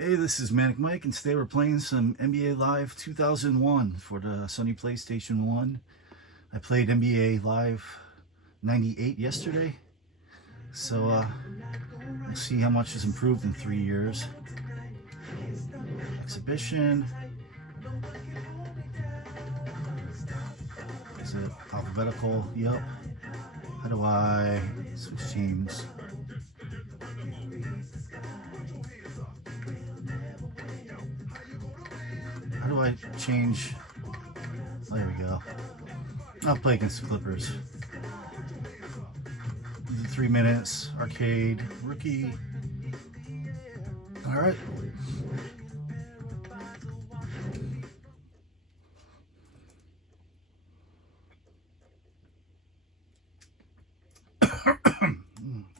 Hey, this is Manic Mike, and today we're playing some NBA Live 2001 for the Sony PlayStation 1. I played NBA Live 98 yesterday, so we'll see how much has improved in 3 years. Exhibition. Is it alphabetical? Yep. How do I switch teams? How do I change? Oh, there we go. I'll play against the Clippers. 3 minutes. Arcade. Rookie. Alright.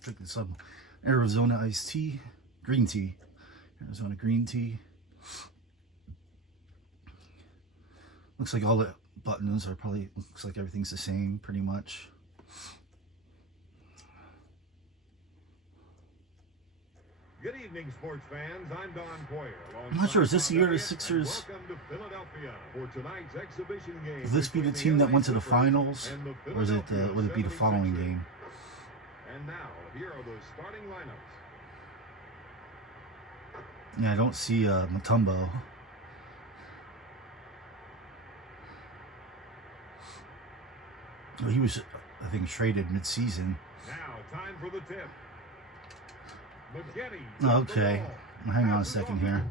Drinking some Arizona iced tea. Green tea. Arizona green tea. Looks like all the buttons are probably, looks like everything's the same pretty much. Good evening, sports fans. I'm Don Poyer. I'm not sure, is this the year the Sixers? Welcome to Philadelphia for tonight's exhibition game. Will this be the team that went to the finals? Or is it would it be the following game? And now, here are the starting lineups. Yeah, I don't see Mutombo. Well, he was, I think, traded mid-season. Now, time for the tip. Okay, hang on a second here.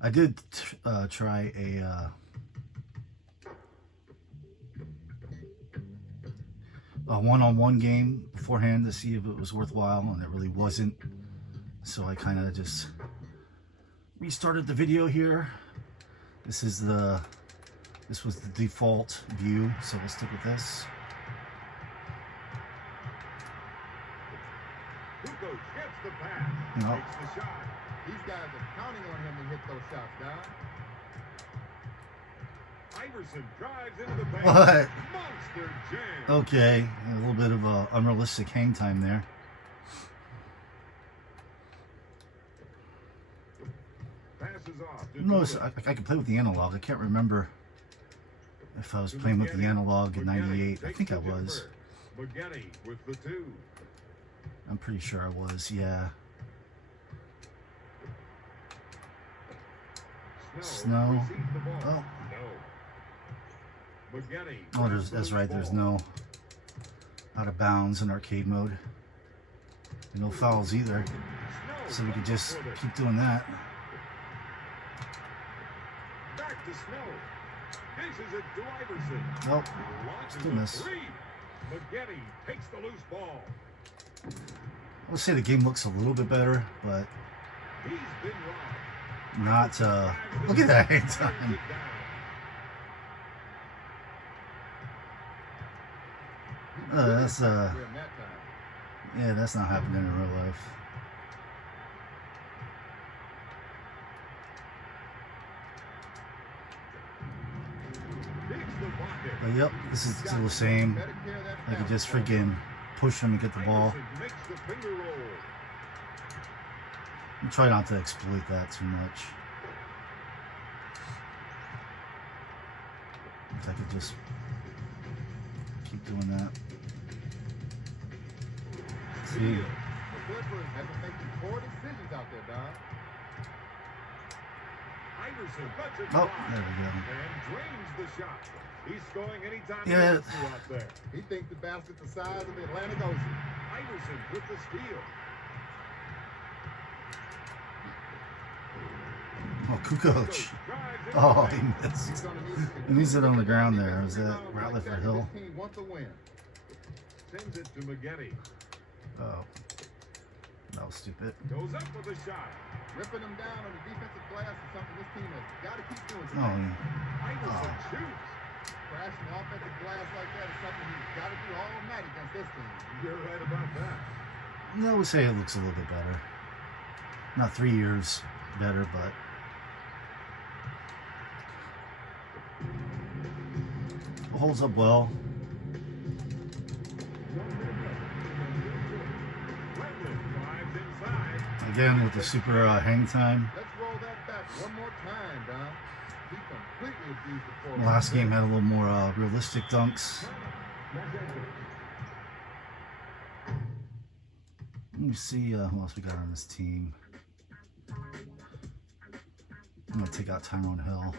I did try a one-on-one game beforehand to see if it was worthwhile, and it really wasn't. So I kind of just restarted the video here. This was the default view, so we'll stick with this. Gets the pass. No. Takes the shot. These guys are counting on him to hit those shots, Don. Iverson drives into the paint. What? Monster jam. Okay, a little bit of unrealistic hang time there. Passes off. Notice I can play with the analog. I can't remember if I was playing with the analog in '98. I think I was. Spaghetti with the 2. I'm pretty sure I was, yeah. Snow. Oh. Oh, that's right, there's no out of bounds in arcade mode. And no fouls either. So we could just keep doing that. Back to Snow. Dishes it to Iverson. Nope. Still miss. Spaghetti takes the loose ball. I would say the game looks a little bit better, but not, look at that hang time. That's, yeah, that's not happening in real life. But yep, this is still the same. I could just freaking push him and get the ball. And try not to exploit that too much. If I could just keep doing that. See? The Clippers have been making poor decisions out there, Don. Oh, there we go. And drains the shot. He's scoring anytime he Yeah. wants to out there. He thinks the basket's the size of the Atlantic Ocean. Iverson with the steal. Oh, Kukoc. Oh, he missed. He needs it on the ground there. Was that Ratliff Hill? His team wants a win. Sends it to Spaghetti. Oh, that was stupid. Goes up with a shot. Ripping them down on the defensive glass is something this team has got to keep doing. Oh, Iverson shoots. Crashing the offensive glass like that is something he's got to do all night against this team. You're right about that. I would say it looks a little bit better. Not 3 years better, but it holds up well. Redmond drives inside. Again with the super hang time. Let's roll completely abused the The forward. last game had a little more realistic dunks. Let me see who else we got on this team. I'm gonna take out Tyrone Hill.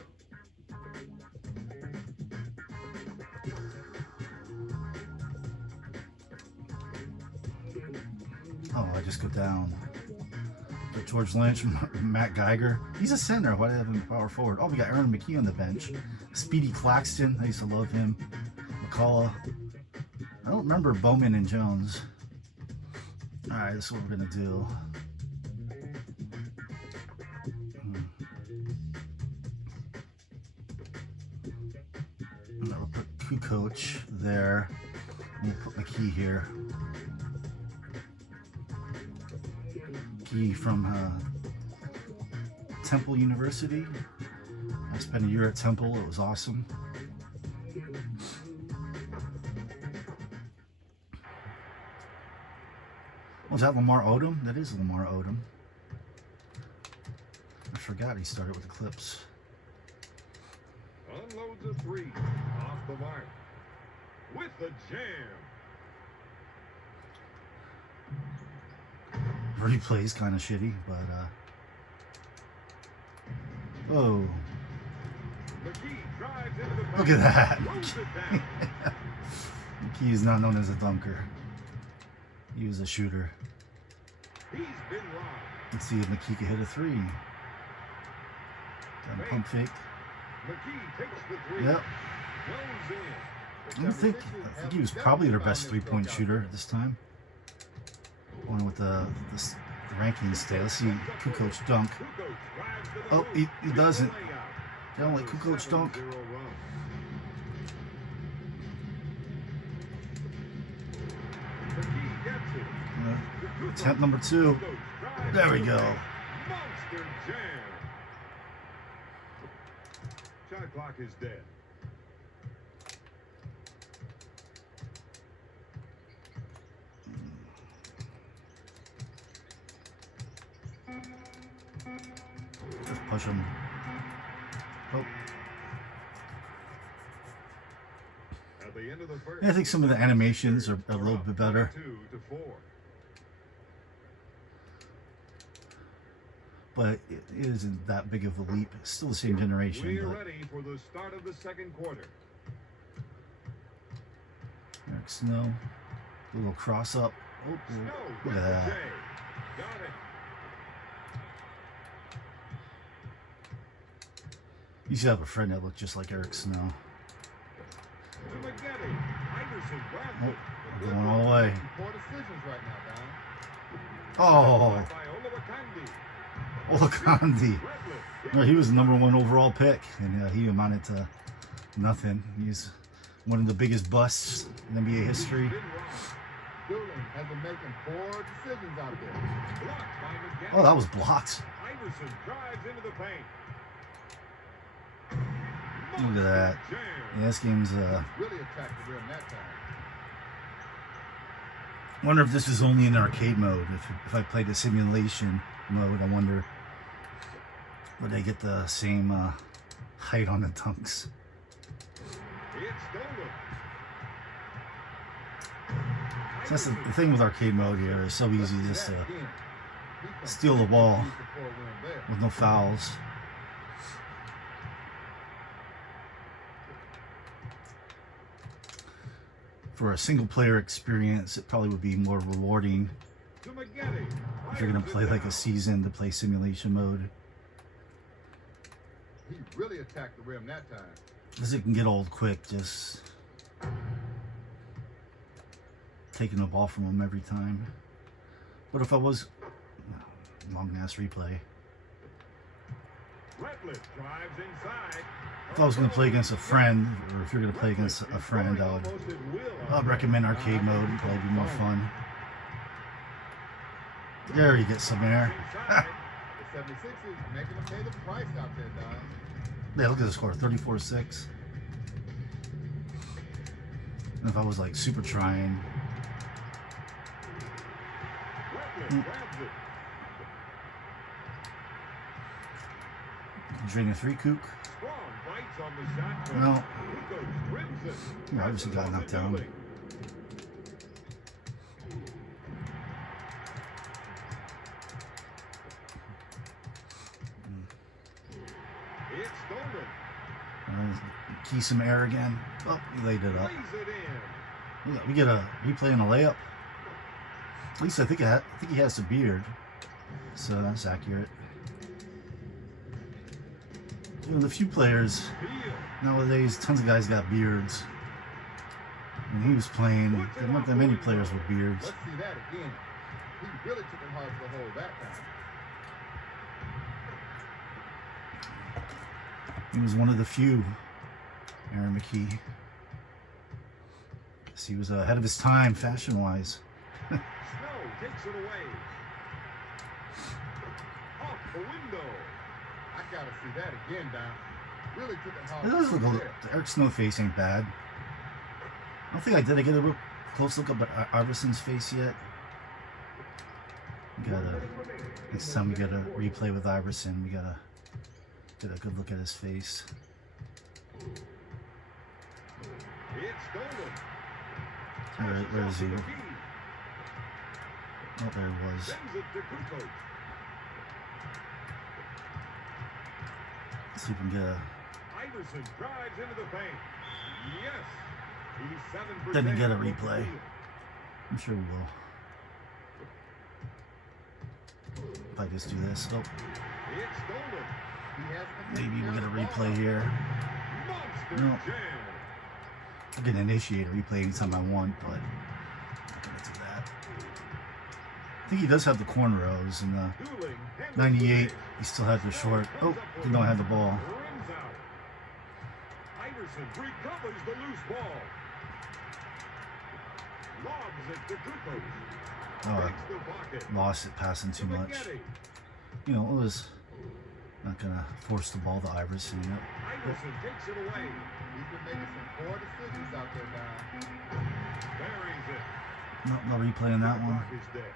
Oh, I just go down. Get George Lynch, Matt Geiger. He's a center. Why do they have him power forward? Oh, we got Aaron McKee on the bench. Speedy Claxton. I used to love him. McCullough. I don't remember Bowman and Jones. All right, this is what we're gonna do. I'm gonna put Kukoc there. I'm gonna put McKee here. McKee from Temple University. I spent a year at Temple. It was awesome. Was that Lamar Odom? That is Lamar Odom. I forgot he started with the Clips. Unloads a three. Off the mark. With the jam. Replay's kind of shitty, but oh, McKee drives into the look at that. throws it down. McKee is not known as a dunker. He was a shooter. He's been robbed. Let's see if McKee can hit a three. Got a pump fake. McKee takes the three. Yep. Goes in. I think he was probably their best three-point shooter this time. Going with the rankings today. Let's see Kukoc dunk. Kukoc drives to the Oh, hoop. he doesn't. Layup. They don't let Kukoc dunk. 7-0 run. McKee gets it. Attempt number two. Kukoc drives There we to the go. paint. Monster jam. Shot clock is dead. Just push him. Oh. At the end of the first, Yeah, I think some of the animations are a little bit better. 2-4. But it isn't that big of a leap. It's still the same generation. We're But ready for the start of the second quarter. Eric Snow, a little cross up. Oh, Snow look with at the that. J. Got it. You should have a friend that looked just like Eric Snow. To McGetty. Iverson grabs Oh, it. we're going all the way. Poor decisions right now, Don. Oh, By Olowokandi. Olakandi. No, he was the #1 overall pick, and he amounted to nothing. He's one of the biggest busts in NBA history. Dooling has been making poor decisions out there. Blocked by McGetty. Oh, that was blocked. Iverson drives into the paint. Look at that. Monster jam. Yeah, this game's Really attacked the rim that time. wonder if this is only in arcade mode. If I played the simulation mode, I wonder would I get the same height on the dunks. It's stolen. So that's the thing with arcade mode here. It's so easy just to That again. He steal the ball completely abused the forward rim there. with no fouls. For a single player experience, it probably would be more rewarding To McGetty. if you're going to play like a season to play simulation mode. He really attacked the rim that time. Because it can get old quick, just taking the ball from them every time. But if I was long ass replay, Redlet drives inside. if I was going to play against a friend, or if you're going to play against a friend, I'd recommend arcade mode. It'd probably be more fun. There you get some air. The 76ers making him pay the price out there, Don. Yeah, look at the score, 34-6. And if I was like super trying, Redlet grabs it. drain a three kook. Strong bites on the shot. But No. Kukoc rims it. Yeah, obviously got knocked down. Dooley. It's stolen. Key some air again. Oh, he laid it up. Lays it in. We get a replay and a layup. At least I think he has a beard, so that's accurate. You know, the few players Beal. nowadays, tons of guys got beards. When he was playing, there weren't that many players with beards. Let's see that again. He really took it hard to the hole that time. He was one of the few. Aaron McKee. Guess he was ahead of his time, fashion-wise. Snow takes it away. Off the window. I gotta see that again, Don. Really took it hard. It does look a there. little, the Eric Snow face ain't bad. I don't think I did. I get a real close look up at Iverson's face yet. Next time we get a replay with Iverson, we gotta get a good look at his face. It's stolen. Alright, where is he? McKee. Oh, there he was. Sends it to Kukoc. Let's see if we can get a. Iverson drives into the paint. Yes. He's 7%. Didn't get a replay. I'm sure we will. If I just do this. Oh, It's stolen. He has been maybe we'll get a hitting the ball replay out here. Monster No. jam. I can initiate a replay anytime I want, but I'm not gonna do that. I think he does have the cornrows in the Dooling handles 98. the He still had the short. Comes Oh, up with didn't know I had the it. ball. Rims out. Iverson recovers the loose ball. Lobs it to Kukoc. Oh, Breaks the pocket. I lost it passing too much. Spaghetti. You know, it was not gonna force the ball to Iverson. You know. Iverson takes it away. He's been making some poor decisions out there, Don. Buries it. No replay on that one. Clock is dead.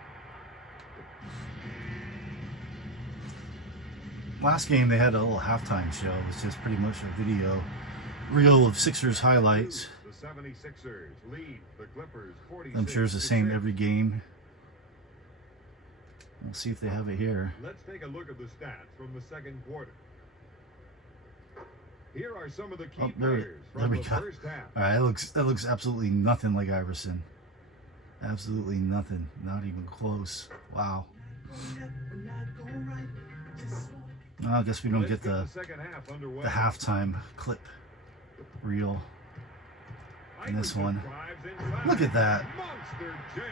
Last game they had a little halftime show. It was just pretty much a video reel of Sixers highlights. The 76ers lead the Clippers 46. I'm sure it's the same every game. We'll see if they have it here. Let's take a look at the stats from the second quarter. Here are some of the key Oh, players there from we the go. first half. All right, that looks absolutely nothing like Iverson. Absolutely nothing. Not even close. Wow. I guess we don't Let's get the second half underway. the halftime clip reel in this Iverson one. drives inside. Look at that. Monster jam.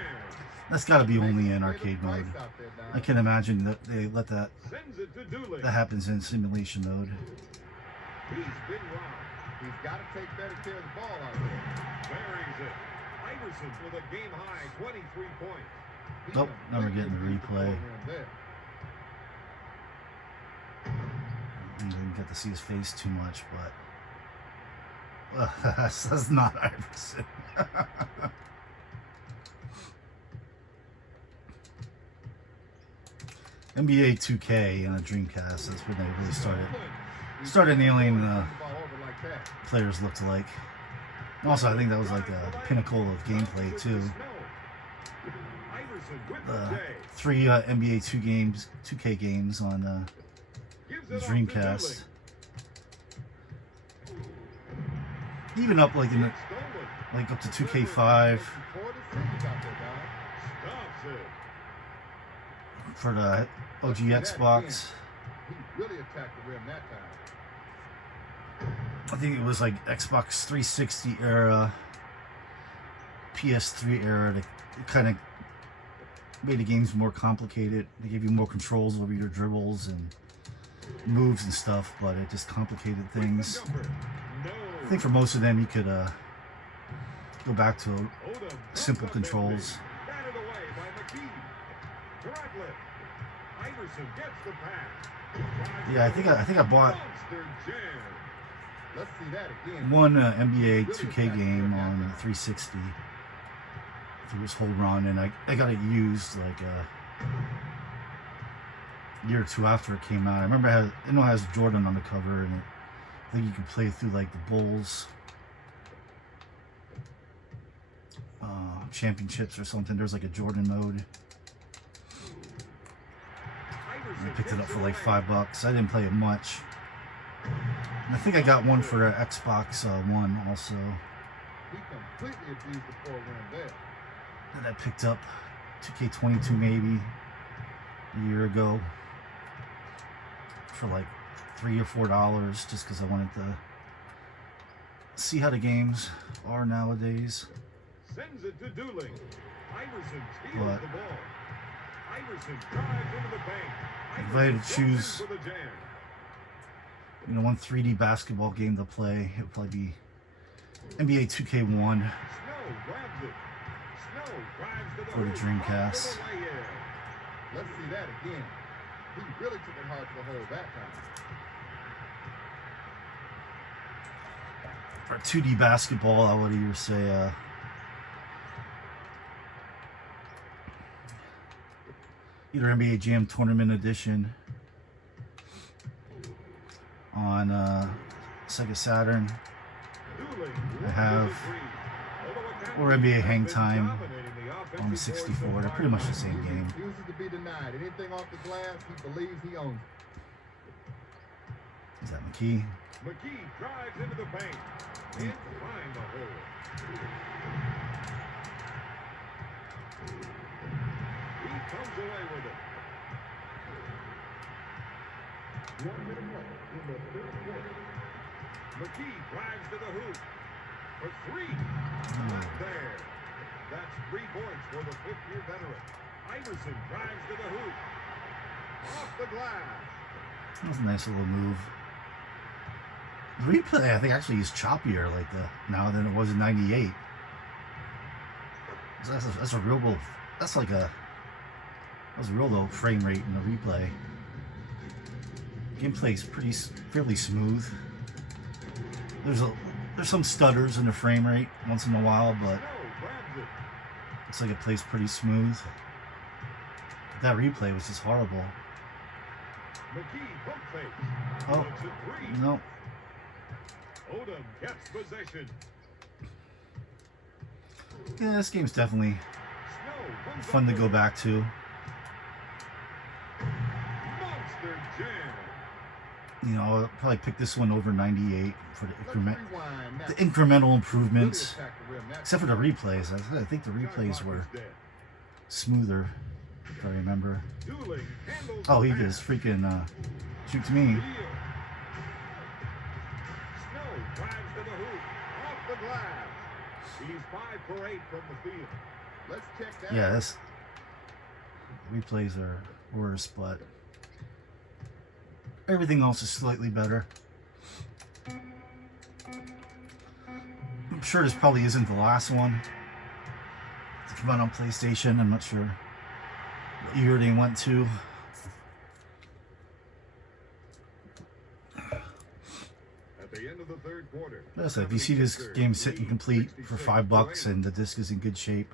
That's got to be only in Making arcade great mode. price out there, Don. I can imagine that they let that Sends it to Dooley. happens in simulation mode. He's been robbed. He's got to take better care of the ball out there. Buries it. Iverson with a game high 23 points. He's Nope, a never big getting the difference replay. for him there. You didn't get to see his face too much, but that's not Iverson. NBA 2K and a Dreamcast. That's when they really started nailing Ball over like that. players looked like. And also, I think that was like a pinnacle of gameplay too. Iverson with the J. 3 NBA 2K games on Gives the it off to Dreamcast. Dooley. Even up like in the, It's stolen. like up to 2K5. Making poor decisions out there, Don. Stops it. For the OG Xbox. He really attacked the rim that time. I think it was like Xbox 360 era, PS3 era. It kind of made the games more complicated. They gave you more controls over your dribbles and moves and stuff, but it just complicated things. Jumper. No. I think for most of them you could go back to Odom simple comes up controls. empty. Batted away by McKee. Dradlett. Iverson gets the pass. Yeah, I think I bought Monster jam. Let's see that again. one NBA 2K game on 360 through this whole run, and I got it used like a year or two after it came out. I remember it has Jordan on the cover, and I think you can play through like the Bulls championships or something. There's like a Jordan mode. And I picked it up for like $5. I didn't play it much. And I think I got one for the Xbox One also. He completely abused the 4-win there. That I picked up 2K22 maybe a year ago for like $3 or $4 just because I wanted to see how the games are nowadays. Sends it to Dooling. Iverson steals But the ball. Iverson drives into the paint. if I had to choose, For the jam. you know, one 3D basketball game to play, it would probably be NBA 2K1 Snow grabs it. Snow drives to the or the hoop. Dreamcast. Off to the lay-in. Let's see that again. He really took it hard to the hole that time. Or 2D basketball, I would either say either NBA Jam Tournament Edition on Sega Saturn, Dooling I have, launches a three. Although or NBA Hang has been Time dominating the offensive on the board so 64. They're far pretty much the tonight. same game. He refuses to be denied. Anything off the glass, he believes he owns it. Is that McKee? McKee drives into the paint. Can't find the hole. He comes away with it. 1 minute left in the third quarter. McKee drives to the hoop. For three. Not there. That's 3 points for the fifth-year veteran. Iverson drives to the hoop. Off the glass. That was a nice little move. The replay, I think, actually is choppier like now than it was in '98. So that's a real low. That's like a real low frame rate in the replay. Gameplay is fairly smooth. There's some stutters in the frame rate once in a while, but Snow grabs it. looks like it plays pretty smooth. That replay was just horrible. McKee pump fake. Oh, Looks at 3. no. Odom gets possession. Yeah, this game's definitely Snow comes fun to up go with it. back to. Monster jam. You know, I'll probably pick this one over '98 for the Let's rewind now. the incremental Really improvements. attack the rim. That's Except for the replays. I think the Shot replays clock were is dead. smoother, if I remember. Dooling handles Oh, the he pass. just freaking shoots me. Steal. Snow drives to the hoop. Off the glass. He's 5 for 8 from the field. Let's check that. Yeah, this replays are worse, but everything else is slightly better. I'm sure this probably isn't the last one to come out on PlayStation. I'm not sure what year they went to. At the end of the third quarter. Yes, if you see this game sitting complete for $5 and the disc is in good shape,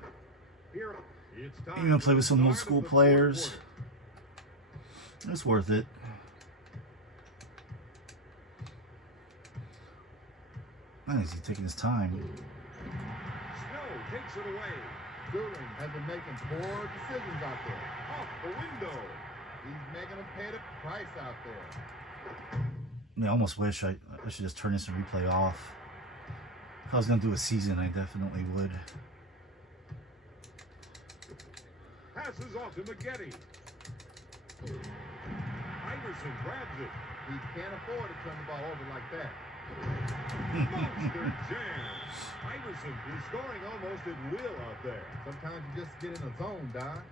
Here, it's time you're gonna play with some for the old start school of the fourth players. quarter. It's worth it. Man, is he taking his time? Snow takes it away. Dooling has been making poor decisions out there. Off the window. He's making them pay the price out there. I mean, I almost wish I should just turn this and replay off. If I was gonna do a season, I definitely would. Passes off to McGetty. Iverson grabs it. He can't afford to turn the ball over like that. Monster jam. Iverson is scoring almost at will out there. Sometimes you just get in a zone, Don.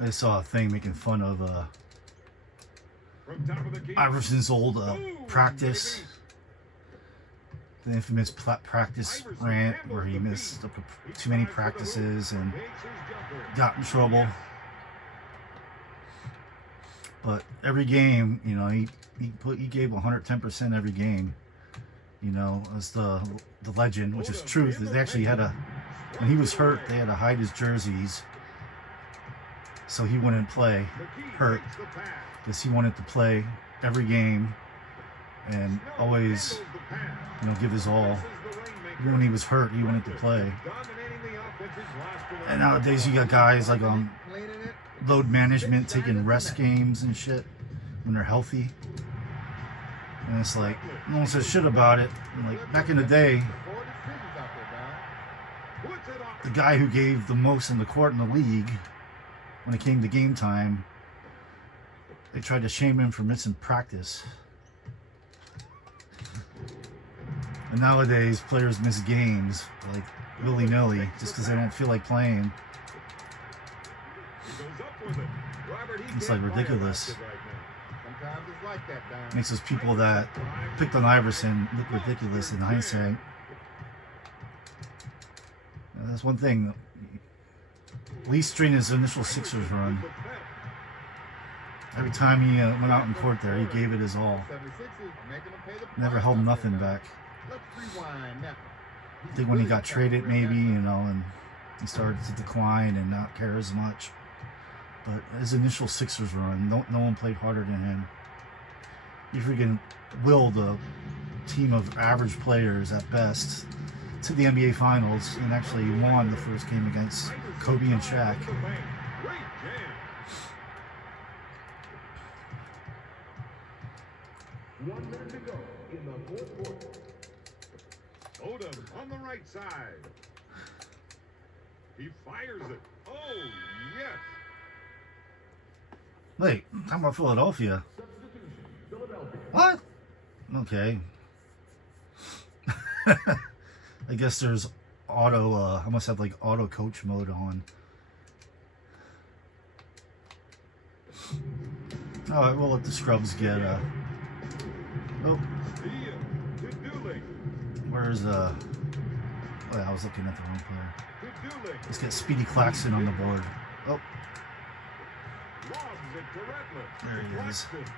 I just saw a thing making fun of From top of the key. Iverson's old Boom, practice. baby. The infamous practice Iverson rant handles where he the missed beat. He too many tries for the hoop. practices and Makes his jumper. got in trouble. Yes. But every game, you know, he gave 110% every game. You know, as the legend, which is truth. They actually had when he was hurt, they had to hide his jerseys so he wouldn't play McKee hurt, breaks the pass. because he wanted to play every game and always, Handles the pass. you know, give his all. Misses the rainmaker. Even when he was hurt, he wanted to play. Dominating the offense's last drive. And nowadays you got guys like Cleaning it. load management, taking rest games and shit when they're healthy. And it's like, no one says shit about it. And like back in the day, Poor decisions out there, Don. Puts it up. the guy who gave the most in the court in the league, when it came to game time, they tried to shame him for missing practice. And nowadays, players miss games like willy-nilly just because they don't feel like playing. He goes up with it. Robert, he It's can't like fire ridiculous. basket right now. Sometimes it's like that, Don. Makes those people that picked on Iverson look ridiculous in hindsight. And that's one thing. At least during his initial Sixers run, every time he went out in court there, he gave it his all. 76ers are making them pay the Never price held out nothing there, back. Don. Let's rewind that one. I think when he got traded, maybe, you know, and he started to decline and not care as much. But his initial Sixers run, no one played harder than him. He freaking willed a team of average players at best to the NBA Finals and actually won the first game against Kobe and Shaq. Great jam. 1 minute to go in the fourth quarter. Odom on the right side. He fires it. Oh, yes. Wait, talking about Philadelphia. What? Okay. I guess there's auto, I must have like auto coach mode on. Alright, we'll let the scrubs get, oh, Steal to Dooley. where's, oh, yeah, I was looking at the wrong player. To Dooley. Let's get Speedy Claxton on the board. Oh, Lobs it to Redmond. there he is. Claxton.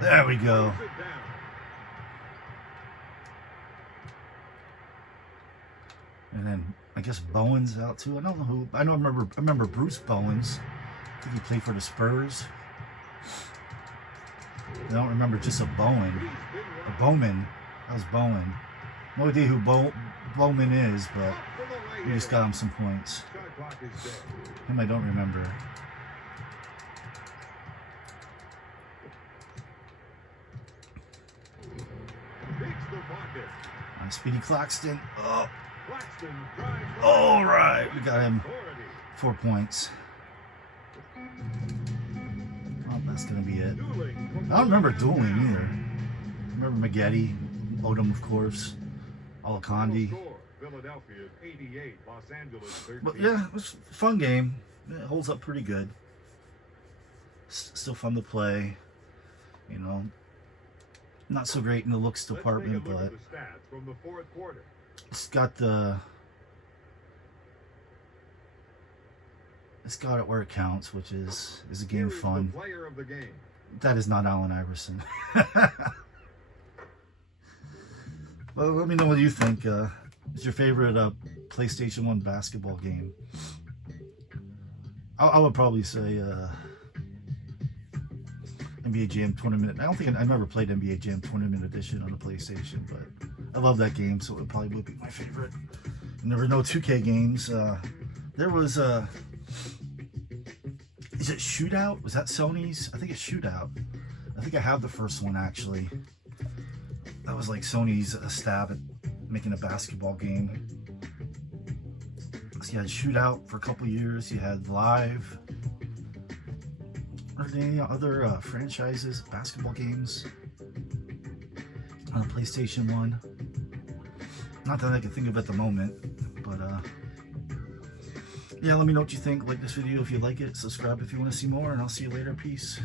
There we go. Throws it down. And then I guess Bowen's out too. I don't know who. I remember Bruce Bowens. I think he played for the Spurs. I don't remember just a Bowen. He's been A Bowman. That was Bowen. No idea who Bowman is, but up for the we just got him some points. Shot clock is dead. Him I don't remember. Picks the pocket. Speedy Claxton. Oh, Claxton drives. all right. We got him Authority. 4 points. Well, that's going to be it. Dooley from I don't remember dueling either. I remember Maggette, Odom, of course, Alakandi. Score, Philadelphia 88, Los Angeles 13. But yeah, it was a fun game. It holds up pretty good. Still fun to play. You know, not so great in the looks Let's department, take a look but at the stats from the fourth quarter. it's got it where it counts, which is a game Here of is fun. the player of the game. That is not Allen Iverson. Well, let me know what you think. Is your favorite PlayStation 1 basketball game? I would probably say NBA Jam Tournament. I don't think I've never played NBA Jam Tournament Edition on the PlayStation, but I love that game, so it probably would be my favorite. And there were no 2K games. There was is it Shootout? Was that Sony's? I think it's Shootout. I think I have the first one actually. That was like Sony's stab at making a basketball game. So you had Shootout for a couple years. You had Live. Are there any other franchises, basketball games on the PlayStation 1? Not that I can think of at the moment, but yeah, let me know what you think. Like this video if you like it. Subscribe if you want to see more, and I'll see you later. Peace.